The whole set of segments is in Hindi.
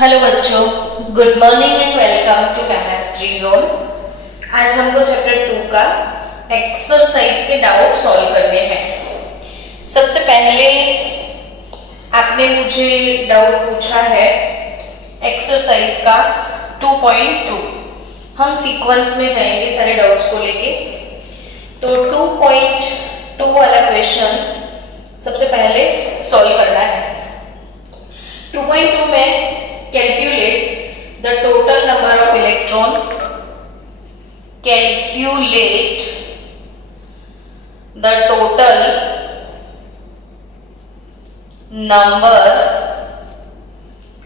हेलो बच्चों, good morning and welcome to chemistry zone. आज हमको चैप्टर 2 का एक्सरसाइज के डाउट सॉल्व करने हैं। सबसे पहले आपने मुझे डाउट पूछा है एक्सरसाइज का 2.2। हम सीक्वेंस में जाएंगे सारे डाउट्स को लेके। तो 2.2 वाला क्वेश्चन सबसे पहले सॉल्व करना है। 2.2 में calculate the total number of electron, calculate the total number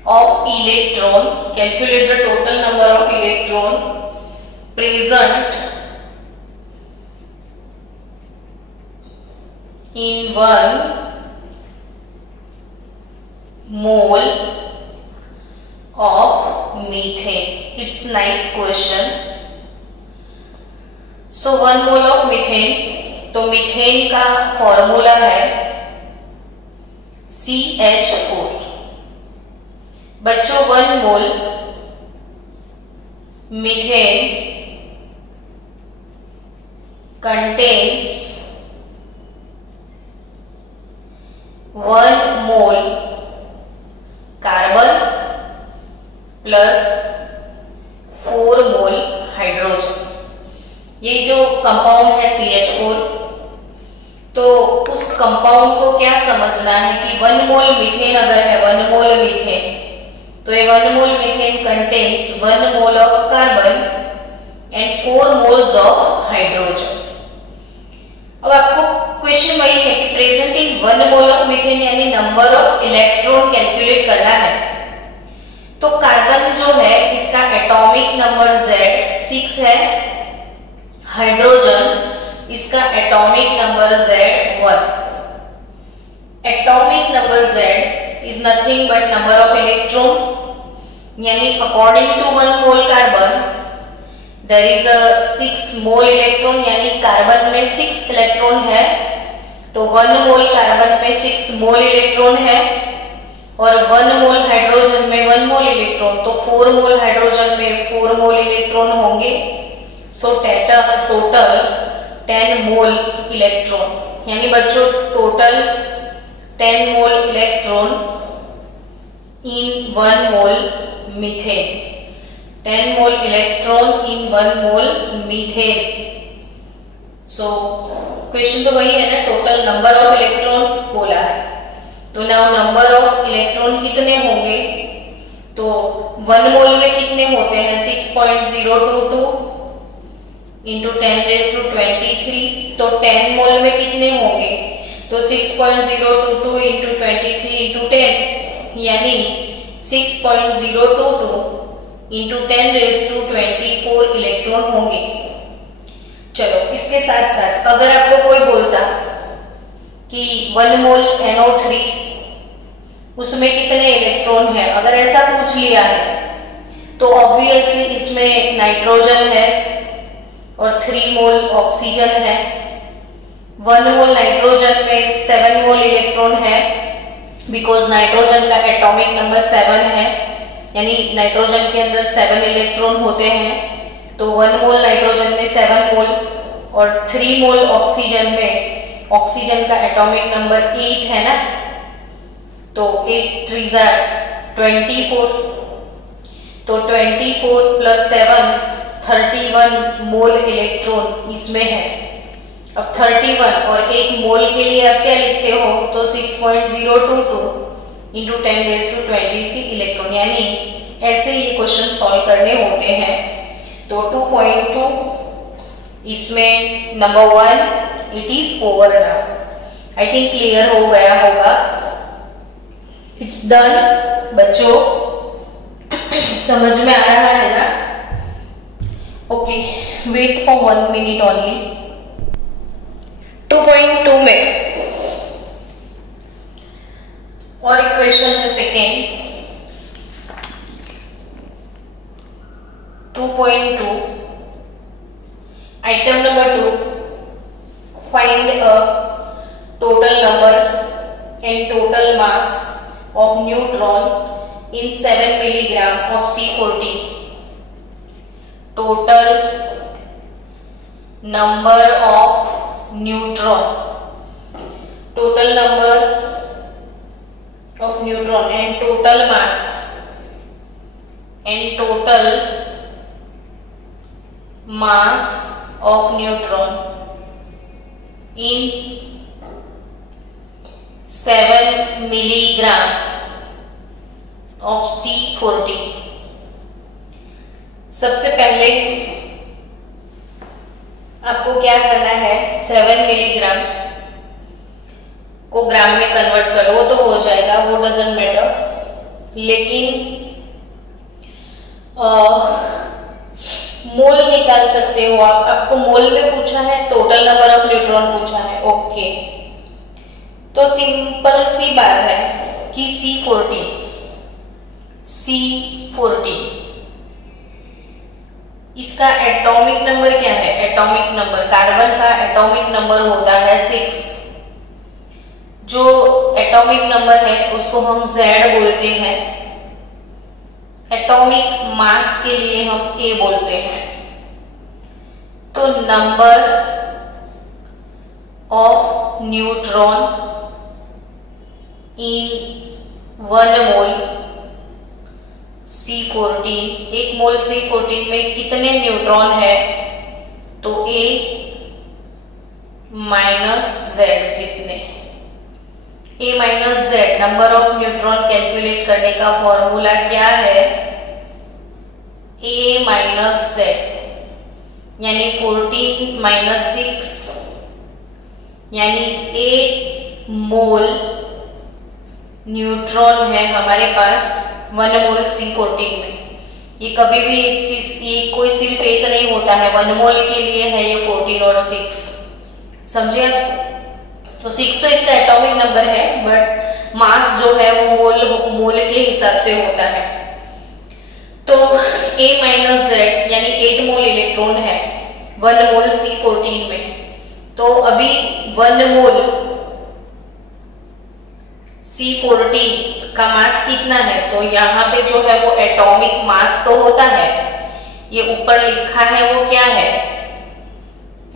of electron, calculate the total number of electron present in 1 mole of methane. It's nice question. So 1 mole of methane, तो मीथेन का फॉर्मूला है CH4। बच्चों 1 mole methane contains 1 mole carbon plus 4 mole hydrogen. ये जो कंपाउंड है CH4, तो उस कंपाउंड को क्या समझना है कि 1 मोल मीथेन अगर है 1 मोल मीथेन, तो ये 1 mole methane contains 1 mole of carbon and 4 moles of hydrogen. अब आपको क्वेश्चन वही है कि present in 1 mole of methane यानी नंबर ऑफ इलेक्ट्रॉन कैलकुलेट करना है। तो कार्बन जो है इसका एटॉमिक नंबर Z6 है, हाइड्रोजन इसका atomic number Z1। Atomic number Z is nothing but number of electron, यानी according to 1 mole carbon there is a 6 mole electron, यानी कार्बन में 6 इलेक्ट्रॉन है। तो 1 मोल कार्बन में 6 मोल इलेक्ट्रॉन है और 1 मोल हाइड्रोजन में 1 मोल इलेक्ट्रॉन, तो 4 मोल हाइड्रोजन में 4 मोल इलेक्ट्रॉन होंगे। सो टोटल 10 मोल इलेक्ट्रॉन, यानी बच्चों total 10 mole electron in 1 mole methane. 10 mole electron in 1 mole methane. So question तो वही है ना, टोटल नंबर ऑफ इलेक्ट्रॉन बोला है। तो नाउ नंबर ऑफ इलेक्ट्रॉन कितने होंगे, तो 1 मोल में कितने होते हैं 6.022 इंटू 10⁻23। तो 10 मोल में कितने होंगे, तो 6.022 इंटू 23 इंटू 10, यानी 6.022 इंटू 10⁻24 इलेक्ट्रॉन होंगे। चलो इसके साथ साथ अगर आपको कोई बोलता कि 1 मोल NO3 उसमें कितने इलेक्ट्रॉन है, अगर ऐसा पूछ लिया है तो ऑब्वियसली इसमें नाइट्रोजन है और 3 मोल ऑक्सीजन है। 1 मोल नाइट्रोजन में 7 मोल इलेक्ट्रॉन है, बिकॉज नाइट्रोजन का एटॉमिक नंबर 7 है, यानी नाइट्रोजन के अंदर 7 इलेक्ट्रॉन होते हैं। तो 1 मोल नाइट्रोजन में 7 मोल और 3 मोल ऑक्सीजन में, ऑक्सीजन का एटॉमिक नंबर 8 है ना, तो 8 3 24, तो 24 प्लस 7 31 मोल इलेक्ट्रॉन इसमें है। अब 31 और 1 मोल के लिए आप क्या लिखते हो, तो 6.022 इंटू 10⁻23 इलेक्ट्रॉन, यानी ऐसे ये क्वेश्चन सॉल्व करने होते हैं। तो 2.2 इसमें number 1 it is over now. I think clear हो गया होगा। इट्स डन बच्चों, समझ में आ रहा है ना? Okay, wait for 1 minute only. 2.2 में और एक क्वेश्चन है second. 2.2 item number 2, find a total number and total mass of neutron in 7 milligram of C14. Total number of neutron and total mass of neutron in 7 milligram of C14. सबसे पहले आपको क्या करना है, 7 मिलीग्राम को ग्राम में कन्वर्ट करो, वो तो हो जाएगा, वो डजंट मैटर। लेकिन मोल निकाल सकते हो आप। आपको मोल में पूछा है, टोटल नंबर ऑफ न्यूट्रॉन पूछा है, ओके। तो सिंपल सी बात है कि C14 इसका एटॉमिक नंबर क्या है? एटॉमिक नंबर, कार्बन का एटॉमिक नंबर होता है 6। जो एटॉमिक नंबर है उसको हम Z बोलते हैं। एटॉमिक मास के लिए हम A बोलते हैं। तो number of neutron in 1 mole C14, एक मोल C14 में कितने न्यूट्रॉन है? तो A माइनस Z जितने। A minus Z number of neutron calculate करने का फॉर्मूला क्या है? A माइनस Z यानी 14 माइनस 6 यानी 8 मोल न्यूट्रॉन है हमारे पास 1 मोल C14 में। ये कभी भी एक चीज, ये कोई सिर्फ एक नहीं होता है, 1 मोल के लिए है ये 14 और 6, समझे आप? तो 6 तो इसका एटॉमिक नंबर है, बट मास जो है वो मोल के हिसाब से होता है। तो A माइनस Z यानी 8 मोल इलेक्ट्रॉन है 1 मोल C14 में। तो अभी 1 मोल C14 का मास कितना है? तो यहाँ पे जो है वो एटॉमिक मास तो होता है, ये ऊपर लिखा है वो क्या है?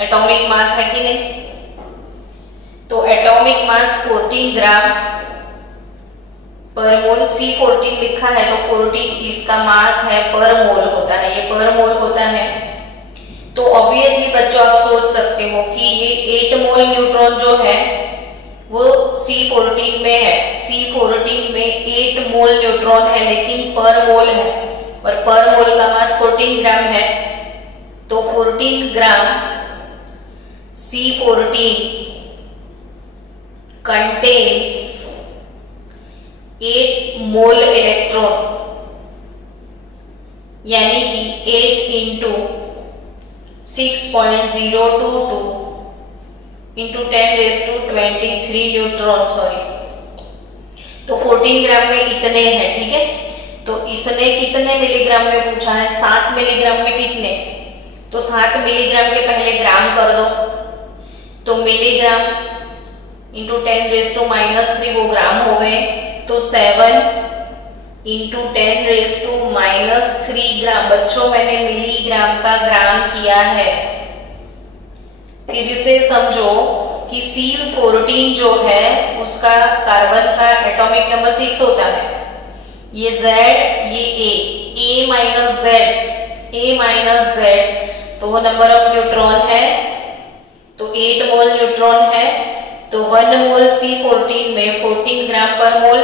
एटॉमिक मास है कि नहीं? तो एटॉमिक मास 14 ग्राम पर मोल, C14 लिखा है तो 14 इसका मास है, पर मोल होता है, ये पर मोल होता है। तो ऑब्वियसली बच्चों आप सोच सकते हो कि ये 8 मोल न्यूट्रॉन जो है वो C14 में है। C14 में 8 मोल न्यूट्रॉन है, लेकिन पर मोल है, और पर मोल का मास 14 ग्राम है। तो 14 ग्राम C14 contains 8 मोल इलेक्ट्रॉन, यानी कि 8 इंटू 6.022 इंटू 10⁻23 न्यूट्रॉन, सॉरी। तो 14 ग्राम में इतने हैं, ठीक है। तो इसने कितने मिलीग्राम में पूछा है? 7 मिलीग्राम में कितने? तो 7 मिलीग्राम के पहले ग्राम कर दो, तो मिलीग्राम इंटू 10⁻³ वो ग्राम हो गए। तो 7 इंटू 10⁻³ ग्राम। बच्चों मैंने मिलीग्राम का ग्राम किया है। फिर इसे समझो कि C14 जो है उसका कार्बन का एटॉमिक नंबर 6 होता है, ये Z, ये A माइनस Z, तो वो नंबर ऑफ न्यूट्रॉन है, तो 8 मोल न्यूट्रॉन है। तो 1 मोल C14 में 14 ग्राम पर मोल,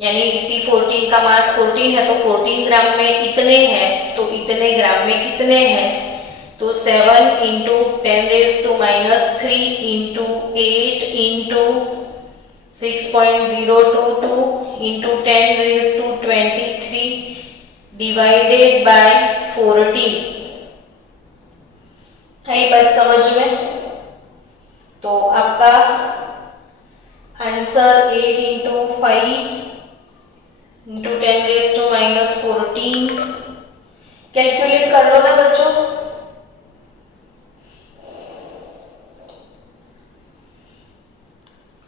यानी C14 का मास 14 है, तो 14 ग्राम में इतने हैं, तो इतने ग्राम में कितने हैं? तो 7 into 10⁻³ into 8 into 6.022 into 10⁻23 divided by 14। आई बात समझ में? तो आपका आंसर 8 इंटू 5 इंटू 10⁻⁻14 कैलकुलेट कर लो ना बच्चों।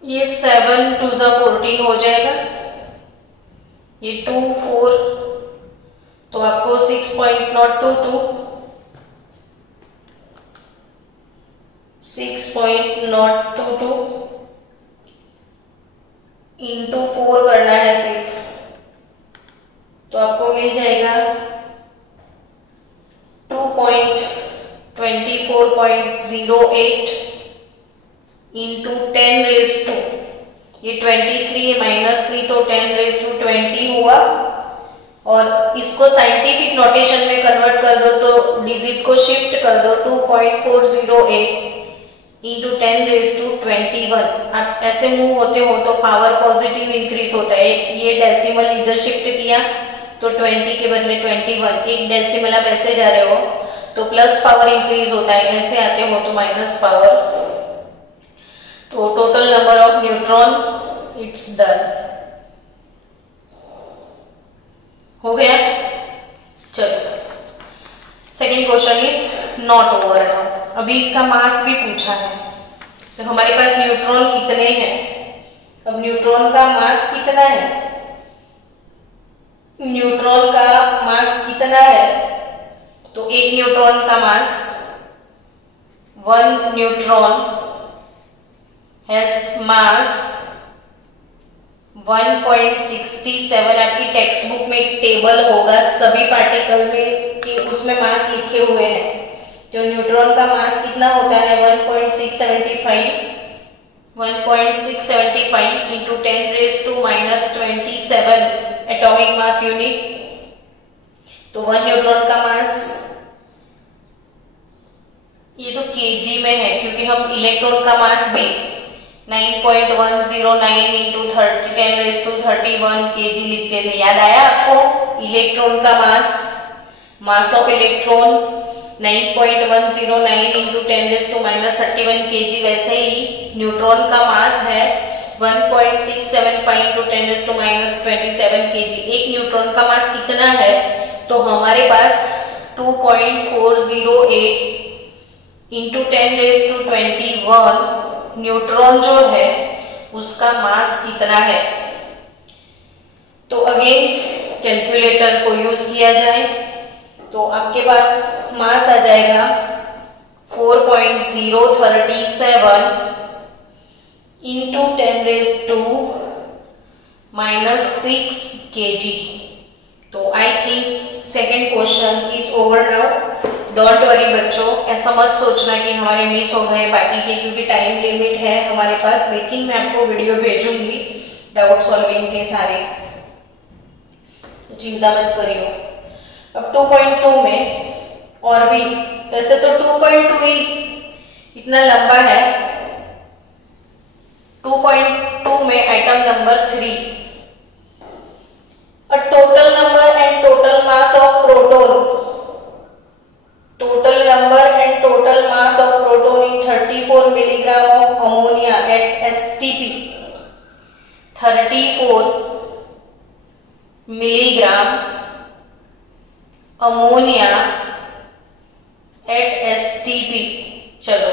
ये 7 2 14 हो जाएगा, ये 2 4 तो आपको 6.022 इंटू 4 करना है सिर्फ, तो आपको मिल जाएगा 2.24.08 इंटू 10⁻²। ये 23 है -3 तो 10⁻20 हुआ। और इसको साइंटिफिक नोटेशन में कन्वर्ट कर दो तो डिजिट को शिफ्ट कर दो 2.408 इंटू 10⁻21। आप ऐसे मूव होते हो तो पावर पॉजिटिव इंक्रीज होता है। ये डेसिमल इधर शिफ्ट किया तो 20 के बदले 21, एक डेसिमल आप ऐसे जा रहे हो तो प्लस पावर इंक्रीज होता है, ऐसे आते हो तो माइनस पावर। तो total number of neutron it's done. हो गया। चलो second question is not over now. अभी इसका मास भी पूछा है। तो हमारे पास न्यूट्रॉन कितने हैं, अब न्यूट्रॉन का मास कितना है, न्यूट्रॉन का मास कितना है, तो एक न्यूट्रॉन का मास 1 न्यूट्रॉन हैज मास 1.67। आपकी टेक्स्ट बुक में एक टेबल होगा सभी पार्टिकल में कि उसमें मास लिखे हुए हैं। तो न्यूट्रॉन का मास कितना होता है 1.675 इंटू 10⁻⁻27 एटॉमिक मास यूनिट। तो 1 न्यूट्रॉन का मास, ये तो केजी में है क्योंकि हम इलेक्ट्रॉन का मास भी 9.109 इंटू 10⁻31 केजी लिखते थे, याद आया आपको। इलेक्ट्रॉन का mass of electron 9.109 into 10⁻31 KG. वैसे ही न्यूट्रॉन का मास है 1.675 इंटू 10⁻27 केजी। एक न्यूट्रॉन का मास कितना है, तो हमारे पास 2.408 इंटू 10⁻21 न्यूट्रॉन जो है उसका मास कितना है। तो अगेन कैलकुलेटर को यूज किया जाए तो आपके पास मास आ जाएगा 4.037 इंटू 10⁻⁻6 केजी। तो I think second question is over now. Don't worry बच्चों, ऐसा मत सोचना कि हमारे मिस हो गए बाकी के, क्योंकि टाइम लिमिट है हमारे पास। लेकिन मैं आपको वीडियो भेजूंगी डाउट सॉल्विंग के सारे, चिंता मत करियो। अब 2.2 में और भी, वैसे तो 2.2 ही इतना लंबा है। 2.2 में item number 3, a total number and total mass of proton, total number and total mass of proton in 34 milligram of ammonia at STP, 34 milligram ammonia at STP। चलो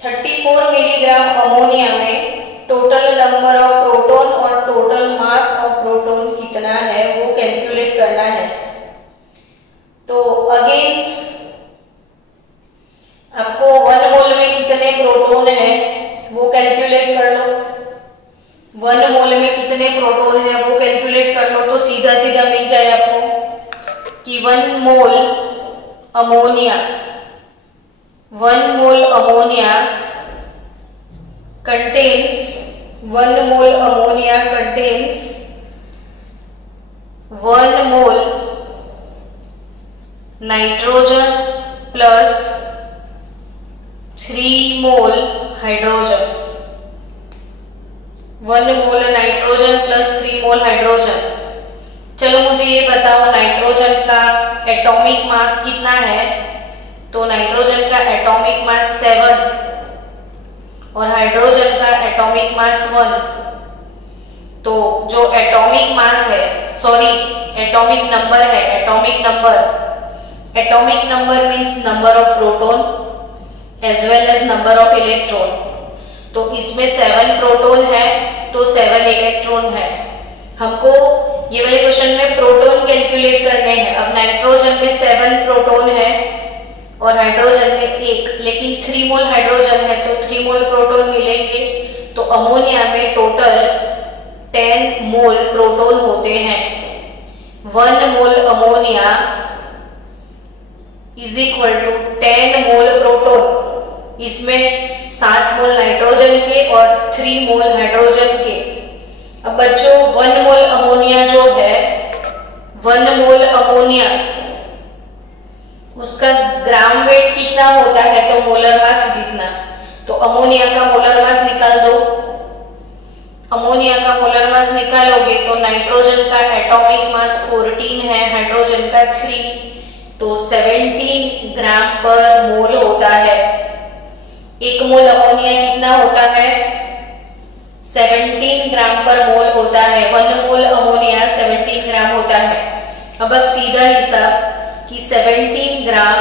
34 मिलीग्राम अमोनिया में टोटल नंबर ऑफ प्रोटॉन और टोटल मास ऑफ प्रोटॉन कितना है वो कैलकुलेट करना है। तो अगेन आपको 1 मोल में कितने प्रोटॉन है वो कैलकुलेट कर लो। 1 मोल में कितने प्रोटॉन है वो कैलकुलेट कर लो तो सीधा सीधा मिल जाए आपको कि 1 mole ammonia contains 1 mole ammonia contains 1 mole nitrogen plus 3 mole hydrogen। 1 mole nitrogen plus 3 मोल हाइड्रोजन। चलो मुझे ये बताओ नाइट्रोजन का एटॉमिक मास कितना है। तो नाइट्रोजन का एटॉमिक मास 7 और हाइड्रोजन का एटॉमिक मास 1। तो जो एटॉमिक मास है, सॉरी एटॉमिक नंबर है, atomic number means number of proton as well as number of electron. तो इसमें 7 प्रोटॉन है तो 7 इलेक्ट्रॉन है। हमको ये वाले क्वेश्चन में प्रोटॉन कैलकुलेट करने हैं। अब नाइट्रोजन में 7 प्रोटॉन है और हाइड्रोजन में 1, लेकिन 3 मोल हाइड्रोजन है तो 3 मोल प्रोटॉन मिलेंगे। तो अमोनिया में टोटल 10 मोल प्रोटॉन होते हैं। 1 mole ammonia is equal to 10 mole proton. इसमें 7 मोल नाइट्रोजन के और 3 मोल हाइड्रोजन के। अब बच्चों 1 मोल अमोनिया जो है, 1 मोल अमोनिया उसका ग्राम वेट कितना होता है, तो मोलर मास जितना। तो अमोनिया का मोलर मास निकाल दो। अमोनिया का मोलर मास निकालोगे तो नाइट्रोजन का एटॉमिक मास 14 है, हाइड्रोजन का 3, तो 17 ग्राम पर मोल होता है। 1 मोल अमोनिया कितना होता है, 17 ग्राम पर मोल होता है। 1 मोल अमोनिया 17 ग्राम होता है। अब सीधा हिसाब कि 17 gram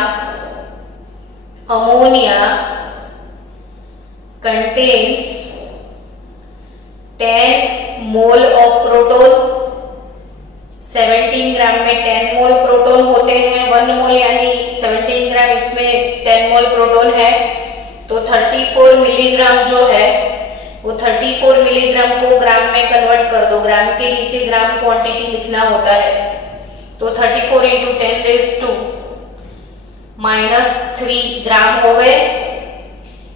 ammonia contains 10 mole of proton. 17 ग्राम में 10 मोल प्रोटॉन होते हैं। 1 मोल यानी 17 ग्राम, इसमें 10 मोल प्रोटॉन है, तो 34 मिलीग्राम जो है वो 34 मिलीग्राम को ग्राम में कन्वर्ट कर दो। ग्राम के नीचे ग्राम क्वांटिटी लिखना होता है। तो 34 इंटू 10 रेज़ टू -3 ग्राम हो गए।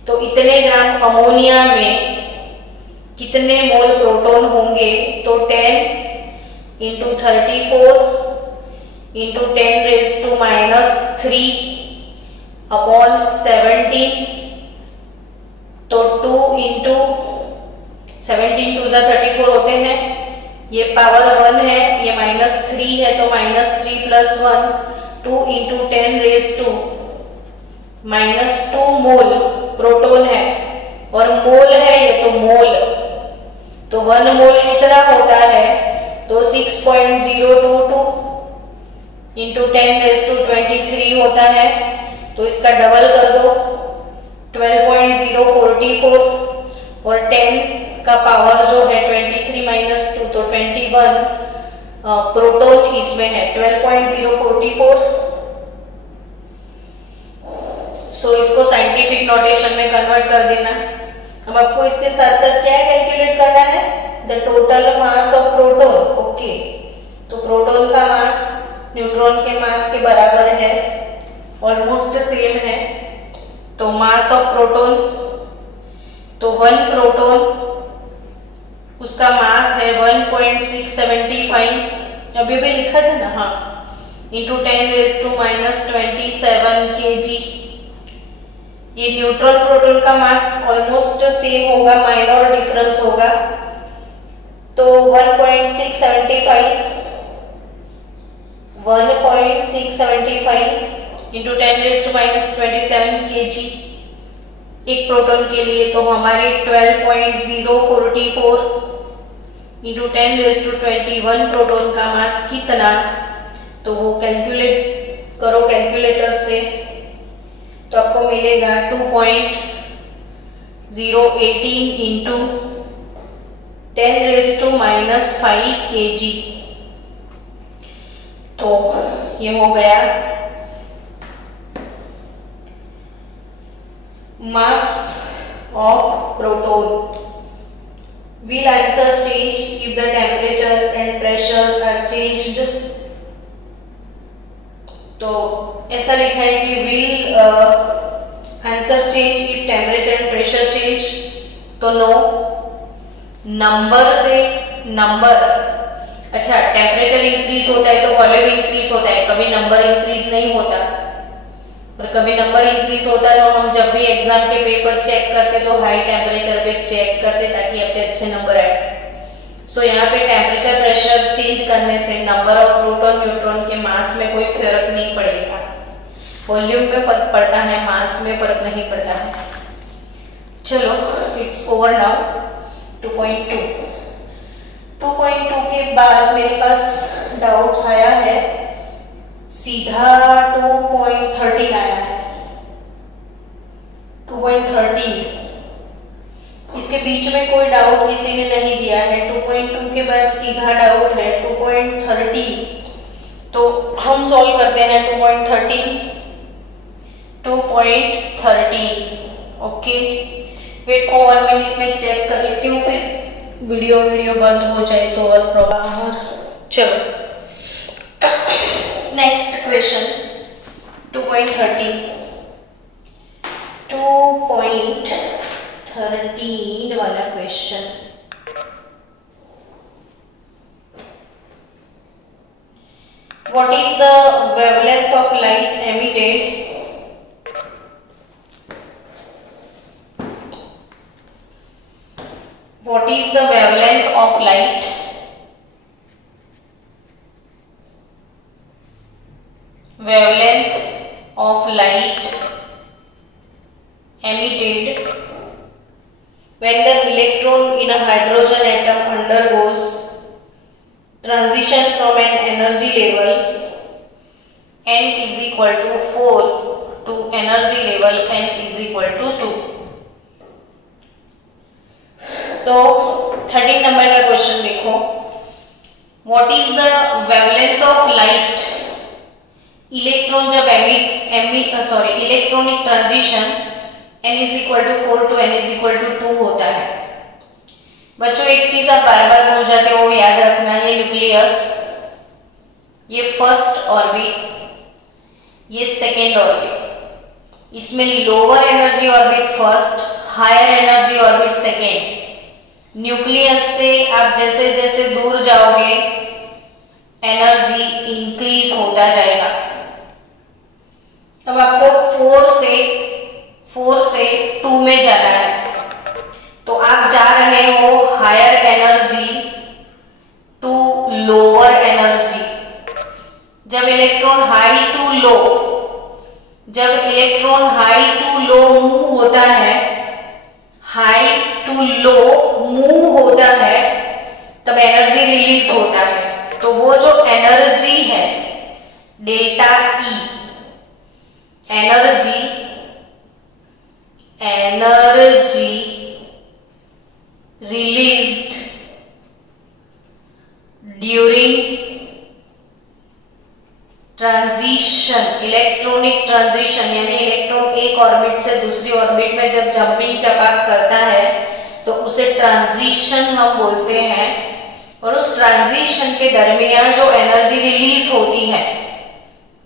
तो इतने ग्राम अमोनिया में कितने मोल प्रोटॉन होंगे, तो 10 into 34 into 10 raise to -3 upon 17, तो 2 इंटू 17 टू 34 होते हैं। ये पावर 1 है, ये -3 है, तो -3 + 1, 2 into 10 raise to -2 mole proton है। और मोल है ये, तो मोल, तो 1 मोल कितना होता है, तो 6.022 इंटू 10 रेज़ टू 23 होता है। तो इसका डबल कर दो, 12.044, और 10 का पावर जो है 23 - 2, तो 21 प्रोटॉन इसमें है। 12.044। सो इसको साइंटिफिक नोटेशन में कन्वर्ट कर देना। अब आपको इसके साथ साथ क्या कैलकुलेट करना है, the total mass of proton. Okay, तो प्रोटॉन का मास न्यूट्रॉन के मास के बराबर है, ऑलमोस्ट सेम है। तो मास ऑफ प्रोटॉन, तो 1 प्रोटॉन उसका मास है 1.675, अभी भी लिखा था ना, हाँ, इंटू 10 रेज़ टू -27 kg। ये न्यूट्रॉन प्रोटॉन का मास ऑलमोस्ट सेम होगा, माइनर डिफरेंस होगा। तो 1.675 इंटू 10 रेज़ टू -27 kg एक प्रोटॉन के लिए। तो हमारे 12.044 इंटू 10 रेज़ टू 21 प्रोटॉन का मास कितना, तो वो कैलकुलेट करो कैलकुलेटर से, तो आपको मिलेगा 2.018 इंटू 10 रेज़ टू -5 kg। तो ये हो गया mass of proton. Will answer change if the temperature and pressure are changed? तो ऐसा लिखा है कि will answer change if temperature and pressure change, तो no। नंबर से नंबर, अच्छा टेम्परेचर इंक्रीज होता है तो वॉल्यूम इंक्रीज होता है, कभी नंबर इंक्रीज नहीं होता। और कभी नंबर इंक्रीज होता है तो हम जब भी एग्जाम के पेपर चेक करते तो हाई टेम्परेचर पे चेक करते ताकि आपके अच्छे नंबर आए। सो यहाँ पे टेम्परेचर प्रेशर चेंज करने से नंबर ऑफ प्रोटॉन न्यूट्रॉन के मास में कोई फर्क नहीं पड़ेगा। वॉल्यूम पे फर्क पड़ता है, मास में फर्क नहीं पड़ता है। चलो इट्स ओवर नाउ। 2.2 के बाद मेरे पास डाउट्स आया है, सीधा 2.13 आया है। 2.13 इसके बीच में कोई डाउट किसी ने नहीं दिया है। 2.2 के बाद सीधा डाउट है 2.13, तो हम सॉल्व करते हैं 2.13। ओके, वेट फॉर 1 मिनट में चेक कर लेती हूँ, फिर वीडियो बंद हो जाए तो और प्रॉब्लम। चलो नेक्स्ट क्वेश्चन 2.13 वाला question. What is the wavelength of light emitted What is the wavelength of light emitted when the electron in a hydrogen atom undergoes transition from an energy level n is equal to 4 to energy level n is equal to 2। तो 13 नंबर का क्वेश्चन देखो। What is the wavelength of light, electron जब electronic transition n is equal to 4 to n is equal to 2 होता है। बच्चों एक चीज आप बार बार भूल जाते हो, याद रखना, ये न्यूक्लियस, ये फर्स्ट ऑर्बिट, ये सेकेंड ऑर्बिट, इसमें lower energy orbit first, higher energy orbit second. Nucleus से आप जैसे जैसे दूर जाओगे एनर्जी इंक्रीज होता जाएगा। अब आपको 4 से 2 में जाना है, तो आप जा रहे हो higher energy to lower energy. जब electron high to low move होता है, हाई टू लो मूव होता है, तब एनर्जी रिलीज होता है। तो वो जो एनर्जी है delta E, energy released during transition, electronic transition, यानी इलेक्ट्रॉन एक ऑर्बिट से दूसरी ऑर्बिट में जब जंपिंग चपाक करता है तो उसे ट्रांजिशन हम बोलते हैं। और उस ट्रांजिशन के दरमियान जो एनर्जी रिलीज होती है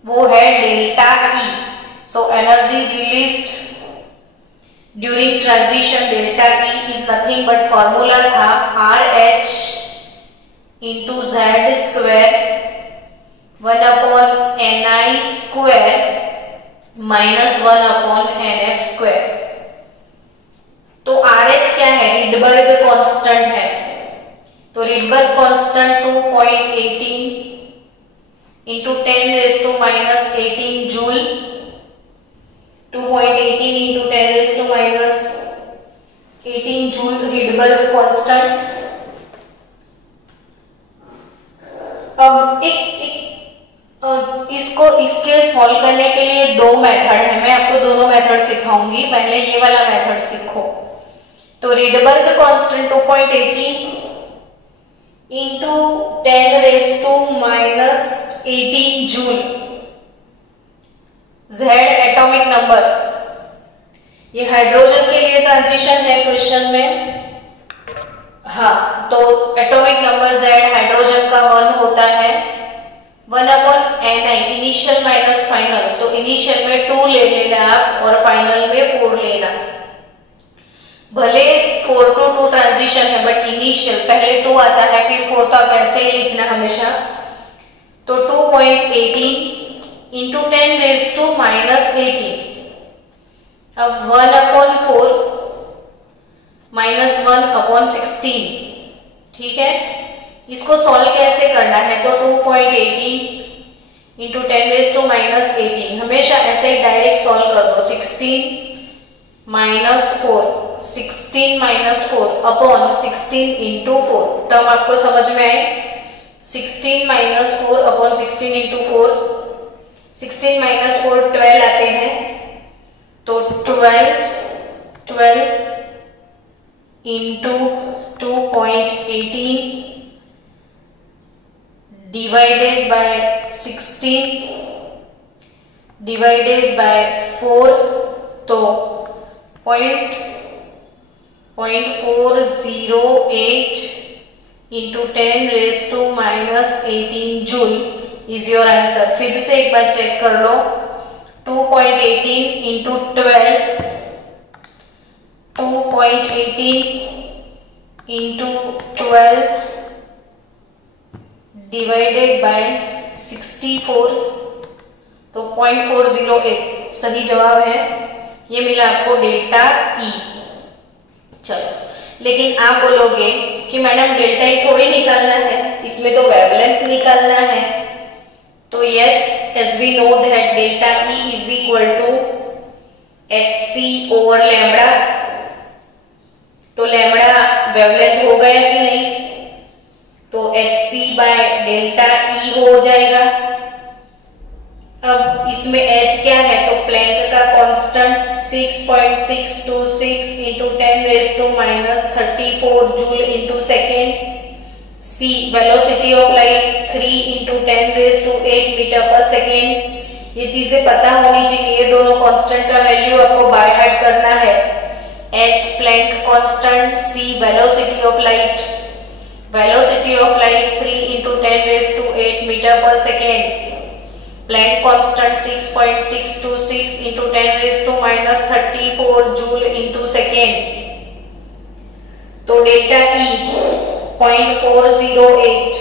वो है delta E. So energy released during transition delta E is nothing but formula था RH into Z square 1/ni square minus 1/nf square. तो RH क्या है, रिडबर्ग कांस्टेंट है। तो Rydberg constant 2.18 into 10⁻⁻18 joule, 2.18 into 10⁻⁻18 joule Rydberg constant. अब इसके सॉल्व करने के लिए 2 मेथड है, मैं आपको दोनों मेथड सिखाऊंगी। पहले ये वाला मेथड सीखो। तो Rydberg constant 2.18 into 10⁻⁻18 joule, Z atomic number, ये हाइड्रोजन के लिए ट्रांजिशन है क्वेश्चन में। हाँ, तो एटॉमिक नंबर Z हाइड्रोजन का 1 होता है, 1/ni इनिशियल माइनस फाइनल। तो इनिशियल में 2 ले लेना आप और फाइनल में 4 लेना। भले 4 to 2 ट्रांजिशन है बट इनिशियल पहले 2 आता है फिर 4, तो आप ऐसे ही लिखना हमेशा। तो 2.18 इंटू 10⁻⁻18, अब 1/4 माइनस 1/16, ठीक है। इसको सॉल्व कैसे करना है, तो 2.18 इंटू 10⁻⁻18 हमेशा ऐसे ही डायरेक्ट सॉल्व कर दो। 16 माइनस 4 अपॉन 16 इंटू 4, टर्म आपको समझ में आए। 16 माइनस 4 अपॉन 16 इंटू 4, 16 माइनस 4 12 आते हैं, तो 12 into 2.18 divided by 16 divided by 4, तो 0.408 into 10 raised to minus 18 joule is your answer. फिर से एक बार चेक कर लो, 2.18 into 12, 2.18 into 12 divided by 64, तो 0.408 सही जवाब है। ये मिला आपको डेल्टा ई। चलो, लेकिन आप बोलोगे कि मैडम डेल्टा ई थोड़ी निकालना है, इसमें तो वेवलेंथ निकालना है। तो yes, as we know that delta E is equal to HC over lambda. तो लैम्बडा वेवलेंथ हो गया कि नहीं, तो HC बाय डेल्टा ई हो जाएगा। अब इसमें H क्या है, तो प्लैंक का constant 6.626 into 10 raise to minus 34 joule into second. C velocity of light 3 into 10 raise to 8 metre per second. ये चीजें पता होनी चाहिए, दोनों कांस्टेंट का वैल्यू आपको बाय हार्ट करना है। H Planck constant, C velocity of light. Velocity of light 3 into 10 raise to 8 metre per second. Planck constant 6.626 into 10 raise to minus 34 joule into second. तो delta E 0.408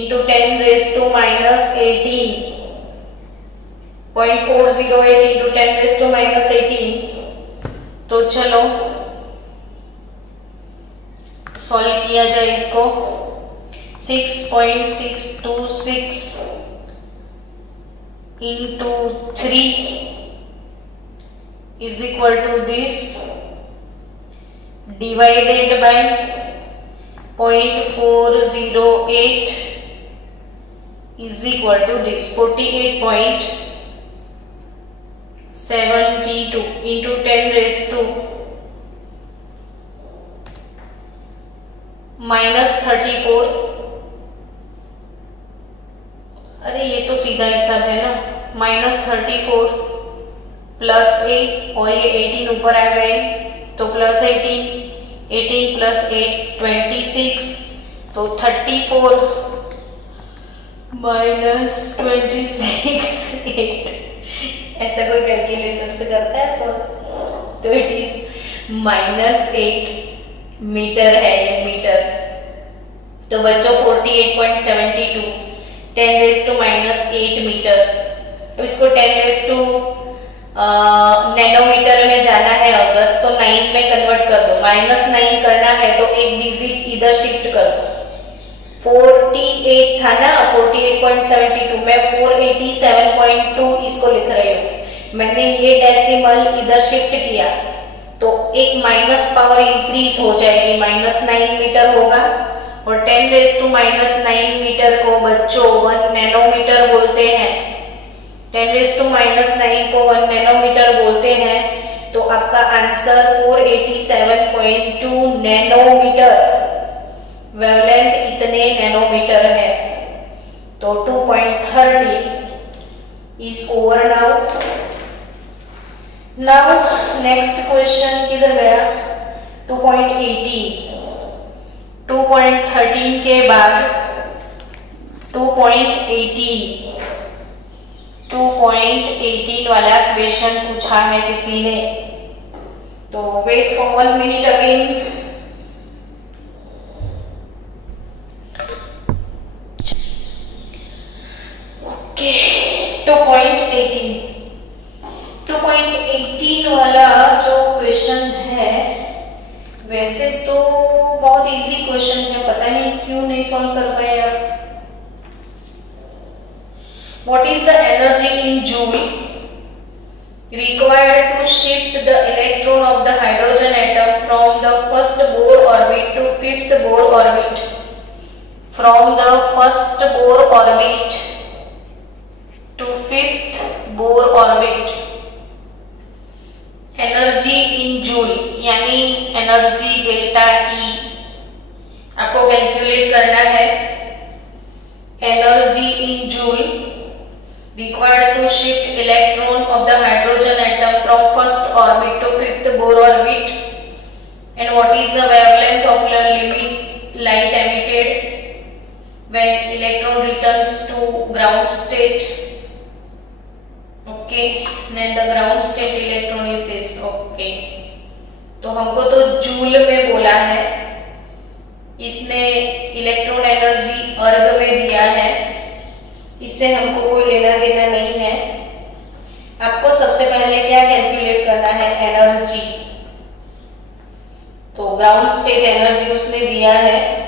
into 10 raise to minus 18, 0.408 into 10 raise to minus 18। तो चलो सॉल्व किया जाए इसको। 6.626 into 3 is equal to this divided by 0.408 is equal to this 48.72 into 10 raised to minus 34। अरे ये तो सीधा हिसाब है ना, -34 प्लस 8 और ये 18 ऊपर आ गए तो प्लस 18, 18 प्लस 8 26, तो 34 माइनस 26 8। ऐसा कोई कैलकुलेटर से करता है सो, तो इट इज -8 मीटर है ये मीटर। तो बच्चों 48.72 10 रेज़ टू माइनस 8 मीटर। तो इसको 10 रेज़ टू नैनोमीटर में जाना है अगर, तो 9 में कन्वर्ट कर दो। -9 करना है तो एक डिजिट इधर शिफ्ट कर दो। 48 था ना, 48.72 में 487.2 इसको लिख रही हूँ। मैंने ये डेसिमल इधर शिफ्ट किया तो एक माइनस पावर इंक्रीज हो जाएगी, -9 मीटर होगा। और 10 रेज़ टू -9 मीटर को बच्चों 1 नैनोमीटर बोलते हैं। 10 रेज़ टू -9 को 1 नैनोमीटर बोलते हैं। तो आपका आंसर 487.2 नैनोमीटर। वेवलेंथ इतने नैनोमीटर है। तो 2.30 is over now. Now next question किधर गया, 2.18। 2.13 के बाद 2.18 वाला क्वेश्चन पूछा है किसी ने। तो wait for 1 minute again. Okay, 2.18 वाला जो क्वेश्चन है, वैसे तो बहुत इजी क्वेश्चन है, पता नहीं क्यों नहीं सॉल्व कर पाया। What is the energy in joule required to shift the electron of the hydrogen atom from the first Bohr orbit to fifth Bohr orbit? From the first Bohr orbit to fifth Bohr orbit. Energy in joule, यानी एनर्जी डेल्टा ई आपको कैलकुलेट करना है। Energy in joule required to shift electron of the hydrogen atom from first orbit to fifth Bohr orbit, and what is the wavelength of the limit light emitted when electron returns to ground state? Okay, then the ground state electron is this. Okay, तो हमको तो जूल में बोला है, इसने इलेक्ट्रॉन एनर्जी अर्ग में दिया है, इससे हमको कोई लेना देना नहीं है। आपको सबसे पहले क्या कैलकुलेट करना है? एनर्जी। तो ग्राउंड स्टेट एनर्जी उसने दिया है,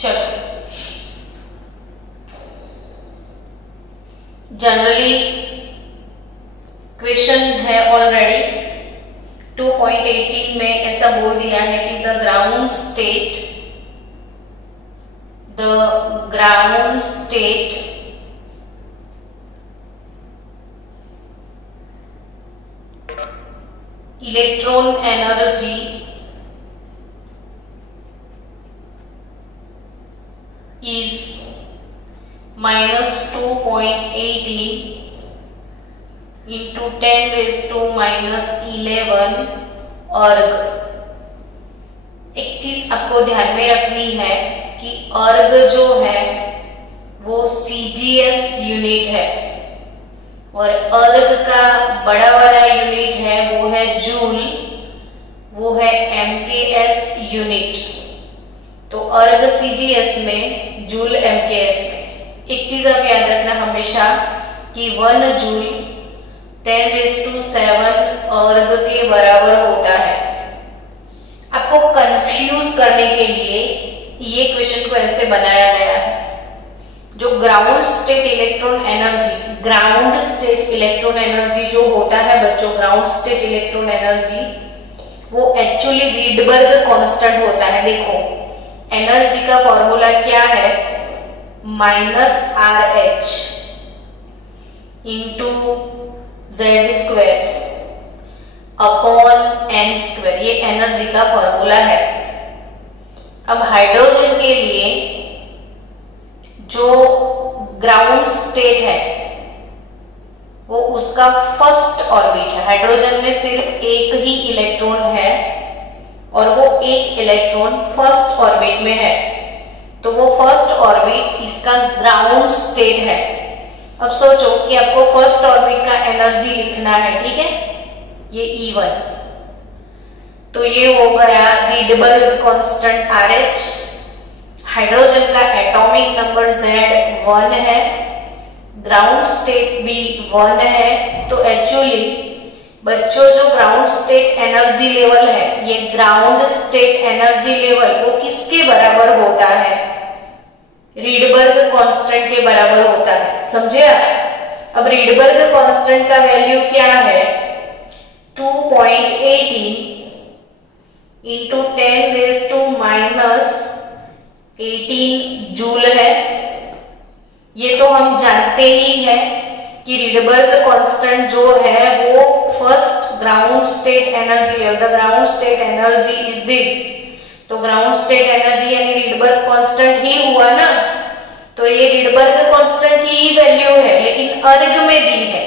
चलो जनरली क्वेश्चन है ऑलरेडी 2.18 में ऐसा बोल दिया है कि the ground state electron energy is minus 2.18 into 10 raised to minus 11 अर्ग। एक चीज आपको ध्यान में रखनी है कि अर्ग जो है वो सीजीएस यूनिट है और अर्ग का बड़ा वाला यूनिट है वो है जूल, वो है एमकेएस यूनिट। तो अर्ग सीजीएस में, जूल एमकेएस में। एक चीज आप याद रखना हमेशा कि 1 जूल 10⁷ अर्ग के बराबर होता है। आपको कंफ्यूज करने के लिए ये क्वेश्चन को ऐसे बनाया गया है। जो ग्राउंड स्टेट इलेक्ट्रॉन एनर्जी जो होता है बच्चों, ग्राउंड स्टेट इलेक्ट्रॉन एनर्जी वो एक्चुअली रीडबर्ग कांस्टेंट होता है। देखो एनर्जी का फॉर्मूला क्या है? -RH into Z² upon n², ये एनर्जी का फॉर्मूला है। अब हाइड्रोजन के लिए जो ग्राउंड स्टेट है वो उसका फर्स्ट ऑर्बिट है। हाइड्रोजन में सिर्फ एक ही इलेक्ट्रॉन है और वो एक इलेक्ट्रॉन फर्स्ट ऑर्बिट में है, तो वो फर्स्ट ऑर्बिट इसका ग्राउंड स्टेट है। अब सोचो कि आपको फर्स्ट ऑर्बिट का एनर्जी लिखना है, ठीक है, ये E1, तो ये हो गया रीडबर्ग कांस्टेंट RH। हाइड्रोजन का एटॉमिक नंबर Z1 है, ग्राउंड स्टेट भी 1 है। तो एक्चुअली बच्चों जो ग्राउंड स्टेट एनर्जी लेवल है, ये ग्राउंड स्टेट एनर्जी लेवल वो किसके बराबर होता है? रीडबर्ग कांस्टेंट के बराबर होता है। समझे आप? अब रीडबर्ग कांस्टेंट का वैल्यू क्या है? 2.18 इंटू 10⁻⁻18 जूल है। ये तो हम जानते ही हैं कि रीडबर्ग कांस्टेंट जो है वो फर्स्ट ग्राउंड स्टेट एनर्जी है। The ground state energy is this. तो ग्राउंड स्टेट एनर्जी यानी रीडबर्ग कांस्टेंट ही हुआ ना, तो ये रीडबर्ग कांस्टेंट की ही वैल्यू है, लेकिन अर्ग में दी है,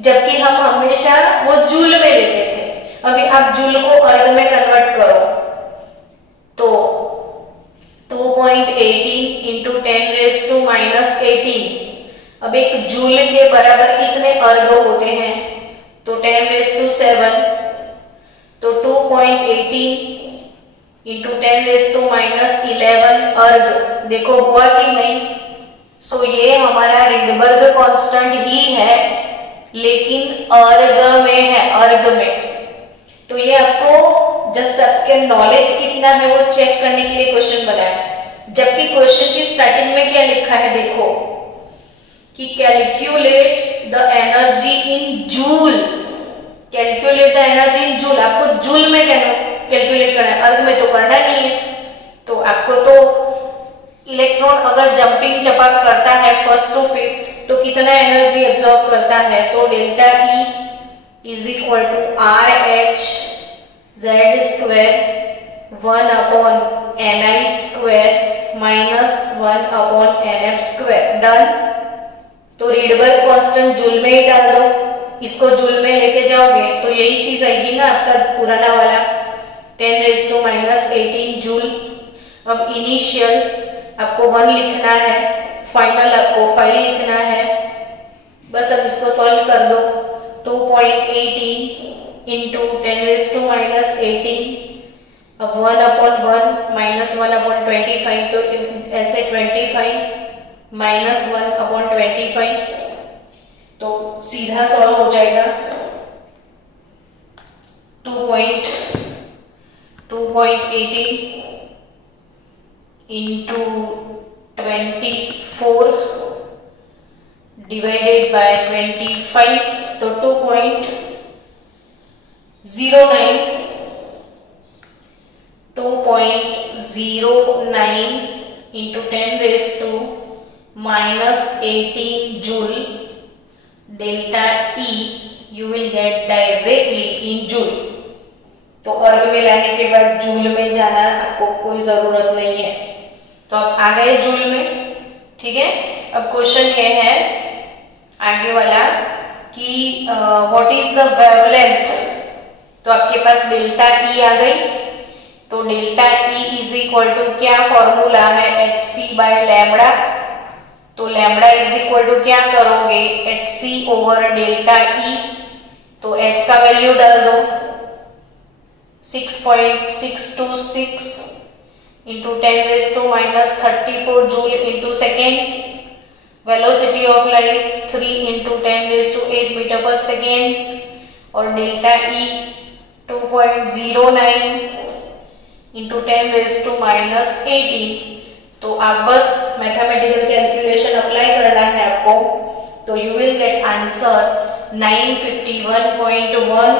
जबकि हम हमेशा वो जूल में लेते थे। अभी आप जूल को अर्ग में कन्वर्ट करो तो 2.18 इंटू 10⁻⁻18। अब एक जूल के बराबर कितने अर्ग होते हैं? तो 10⁻⁷, तो 2.18 इंटू 10⁻⁻11 अर्ग। देखो हुआ कि नहीं? सो ये हमारा रीडबर्ग कांस्टेंट ही है, लेकिन अर्ग में है, अर्ग में। तो ये आपको जस्ट आपके नॉलेज कितना है वो चेक करने के लिए क्वेश्चन बनाया। जबकि क्वेश्चन की स्टार्टिंग में क्या लिखा है, देखो कि calculate the energy in joule, calculate the energy in joule, आपको जूल में कैलकुलेट करना है, अर्ग में तो करना नहीं है। तो आपको तो इलेक्ट्रॉन अगर जंपिंग जपक करता है फर्स्ट टू फिफ्थ तो कितना एनर्जी एब्जॉर्ब करता है, तो delta E is equal to R H Z square 1 upon N I square minus 1 upon N F square. Done. तो रीडबर्ग कांस्टेंट जूल में ही डाल दो, इसको जूल में लेके जाओगे तो यही चीज आएगी ना आपका पुराना वाला 10⁻⁻18 जूल। अब इनिशियल आपको 1 लिखना है, फाइनल आपको 5 लिखना है। बस अब इसको सॉल्व कर दो। 2.18 इंटू 10⁻⁻18, अब 1 अपॉन 1 माइनस 1 अपॉन 25, तो ऐसे 25 माइनस 1 अपॉन 25, तो सीधा सॉल्व हो जाएगा। 2.18 इंटू 24 डिवाइडेड बाय 25, तो 2.09 into 10⁻⁻18 joule delta E U will get directly in joule. तो अर्ग में लाने के बाद जूल में जाना आपको कोई जरूरत नहीं है। तो अब आ गए जूल में, ठीक है। अब क्वेश्चन ये है आगे वाला कि व्हाट इज द वेवलेंथ। तो आपके पास डेल्टा ई आ गई, तो delta E is equal to क्या फॉर्मूला है, एच सी बाय लैम्बडा। तो लैम्बडा इज इक्वल टू क्या करोगे, H C over delta E. तो एच का वैल्यू डाल दो 6.626 into 10⁻⁻34 joule into second. Velocity of light 3 into 10⁸ metre per second. और डेल्टा ई 2.09 इंटू 10⁻⁻18। तो आप बस मैथमेटिकल कैलकुलेशन अप्लाई करना है आपको, तो you will get answer 951.1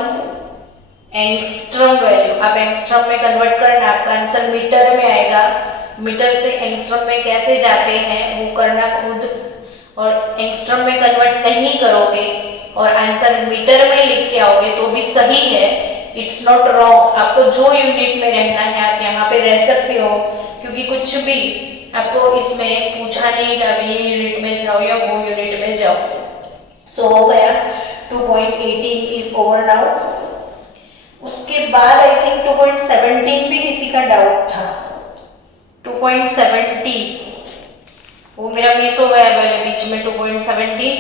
angstrom value. आप एंगस्ट्रॉम में कन्वर्ट करना, आपका आंसर मीटर में आएगा। मीटर से एंगस्ट्रॉम में कैसे जाते हैं वो करना खुद, और एंगस्ट्रॉम में कन्वर्ट नहीं करोगे और आंसर मीटर में लिख के आओगे तो भी सही है, इट्स नॉट रॉन्ग। आपको जो यूनिट में रहना है आप यहाँ पे रह सकते हो, क्योंकि कुछ भी आपको इसमें पूछा नहीं कि आप ये यूनिट में जाओ या वो यूनिट में जाओ। सो हो गया 2.18 इज ओवर नाउ। उसके बाद आई थिंक 2.17 भी किसी का डाउट था। 2.17 वो मेरा मिस हो गया पहले बीच में 2.17,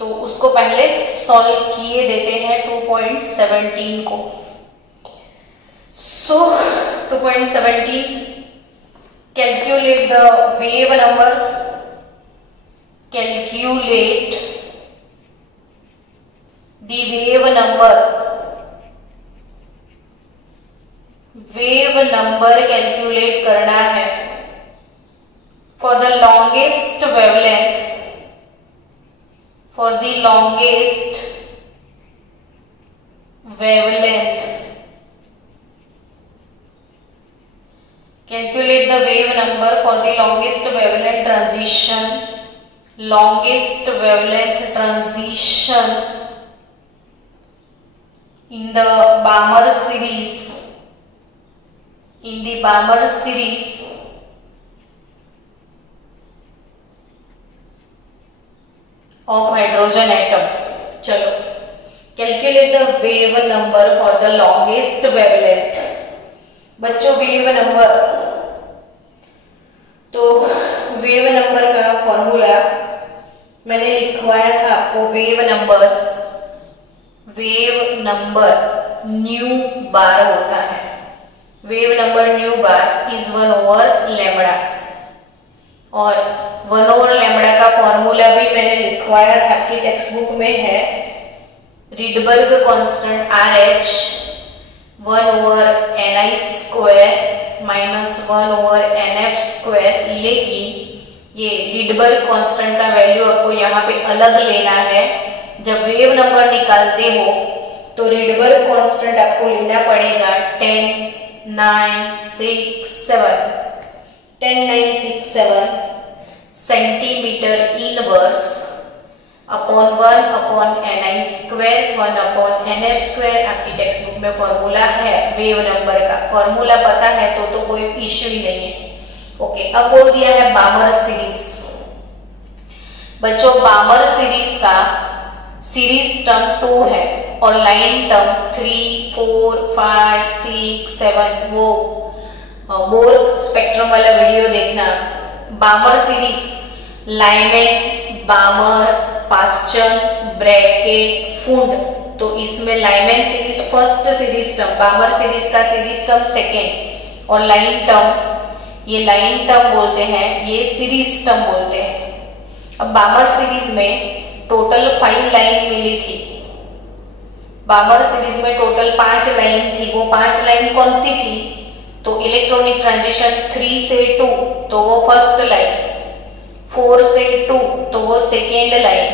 तो उसको पहले सॉल्व किए देते हैं 2.17 को। सो 2.17 calculate the wave number, calculate the wave number, wave number calculate करना है for the longest wavelength, for the longest wavelength. Calculate the wave number for the longest wavelength transition, longest wavelength transition in the Balmer series, in the Balmer series of hydrogen atom. चलो calculate the wave number for the longest wavelength। बच्चों वेव नंबर, तो वेव नंबर का फॉर्मूला मैंने लिखवाया था आपको। वेव नंबर न्यू बार होता है। Wave number new bar is 1 over lambda, और 1 ओवर लैम्बडा का फॉर्मूला भी मैंने लिखवाया था, आपकी टेक्स्ट बुक में है। रीडबर्ग constant RH 1/ni² minus 1/nf², लेकिन ये रिडबर्ग कांस्टेंट का वैल्यू आपको यहाँ पे अलग लेना है। जब वेव नंबर निकालते हो तो रिडबर्ग कांस्टेंट आपको लेना पड़ेगा 10, 9, 6, 7 centimetre inverse upon 1/ni², 1/nf²। आपकी टेक्स्ट बुक में फॉर्मूला है वेव नंबर का, फॉर्मूला पता है तो कोई इश्यू ही नहीं है। ओके, अब बोल दिया है बामर सीरीज। बच्चों बामर सीरीज का सीरीज टर्म 2 है और लाइन टर्म 3, 4, 5, 6, 7। वो बोर स्पेक्ट्रम वाला वीडियो देखना। बामर सीरीज लाइमेन, बामर, पास्चन, ब्रैकेट, फुंड। तो इसमें Lyman series first series term, बामर series का सीरीज टर्म सेकेंड, और लाइन टर्म ये लाइन टर्म बोलते हैं, ये सीरीज टर्म बोलते हैं। अब बामर सीरीज में टोटल 5 लाइन मिली थी। बामर सीरीज में टोटल 5 लाइन थी। वो 5 लाइन कौन सी थी? तो इलेक्ट्रॉनिक ट्रांजिशन 3 से 2 तो वो फर्स्ट लाइन, 4 से 2 तो वो सेकेंड लाइन,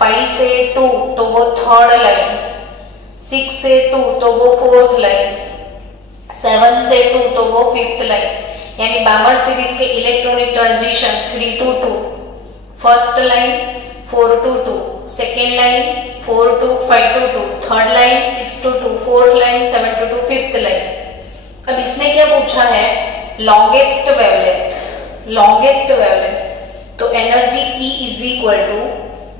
5 से 2 तो वो थर्ड लाइन, 6 से 2 तो वो फोर्थ लाइन, 7 से 2 तो वो फिफ्थ लाइन। यानी बामर सीरीज के electronic transition 3 to 2 first line, 4 to 2 second line, 4 to 5 to 2 third line, 6 to 2 fourth line, 7 to 2 fifth line. अब इसने क्या पूछा है? Longest wavelength. लॉन्गेस्ट वेवलेंथ तो energy E is equal to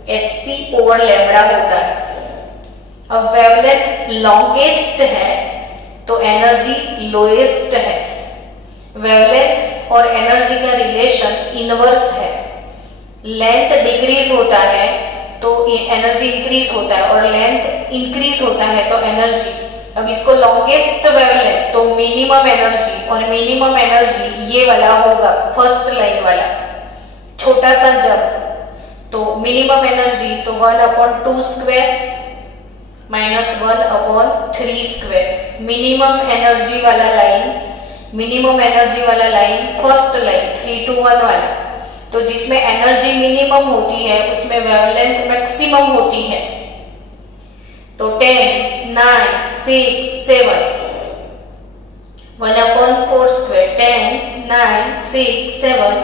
hc/λ होता है। अब वेवलेंथ लॉन्गेस्ट है तो एनर्जी लोएस्ट है। वेवलेंथ और एनर्जी का रिलेशन इनवर्स है। लेंथ डिक्रीज होता है तो एनर्जी इंक्रीज होता है, और लेंथ इंक्रीज होता है तो एनर्जी। अब इसको लॉन्गेस्ट वेवलेंथ तो मिनिमम एनर्जी, और मिनिमम एनर्जी ये वाला होगा फर्स्ट लाइन वाला छोटा सा जब, तो मिनिमम एनर्जी तो 1/2² माइनस 1/3²। मिनिमम एनर्जी वाला लाइन, मिनिमम एनर्जी वाला लाइन फर्स्ट लाइन 3 to 1 वाला, तो जिसमें एनर्जी मिनिमम होती है उसमें वेवलेंथ मैक्सिमम होती है। तो 10, 9, 6, 7 1/4², 10, 9, 6, 7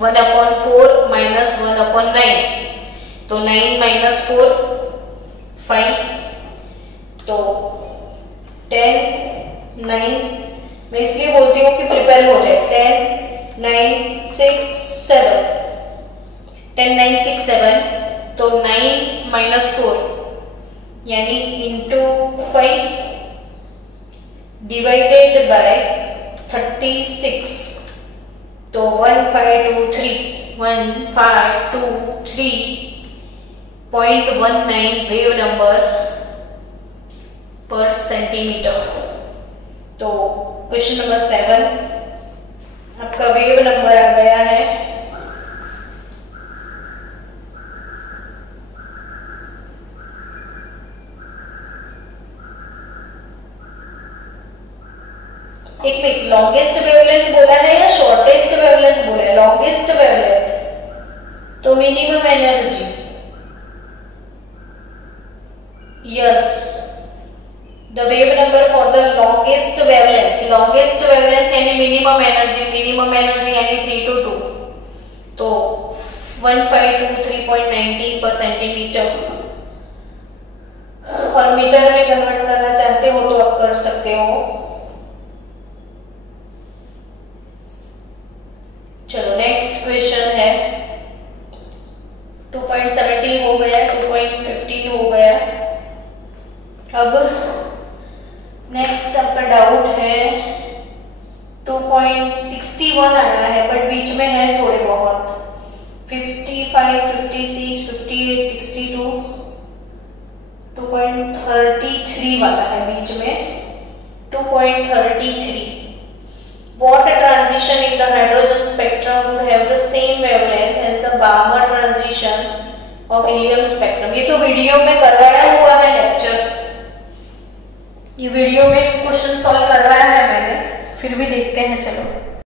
1/4 माइनस 1/9, तो 9 - 4 5, तो 10, 9 मैं इसलिए बोलती हूँ कि प्रिपेयर हो जाए। 10, 9, 6, 7 10, 9, 6, 7 तो 9 - 4 यानी इंटू 5 डिवाइडेड बाय 36, तो 1523.19 वेव नंबर पर सेंटीमीटर। तो क्वेश्चन नंबर 7 आपका वेव नंबर आ गया है एक मिनट, लॉन्गेस्ट वेवलेंथ बोला है या शॉर्टेस्ट वेवलेंथ बोला है? लॉन्गेस्ट वेवलेंथ तो minimum energy, yes the wave number for the longest wavelength. Longest wavelength यानी मिनिमम एनर्जी यानी 3 to 2, तो 1523.19 पर सेंटीमीटर। और मीटर में कन्वर्ट करना चाहते हो तो आप कर सकते हो। चलो नेक्स्ट क्वेश्चन है 2.17 हो गया, 2.15 हो गया। अब नेक्स्ट आपका डाउट है 2.61 आया है, बट बीच में है थोड़े बहुत 55, 56, 58, 62, 2.33 वाला है बीच में 2.33। What transition in the hydrogen spectrum would have the same wavelength as the Balmer transition of helium spectrum? ये तो वीडियो में करवाया हुआ है लेक्चर, ये वीडियो में क्वेश्चन सॉल्व करवाया है मैंने, फिर भी देखते हैं चलो।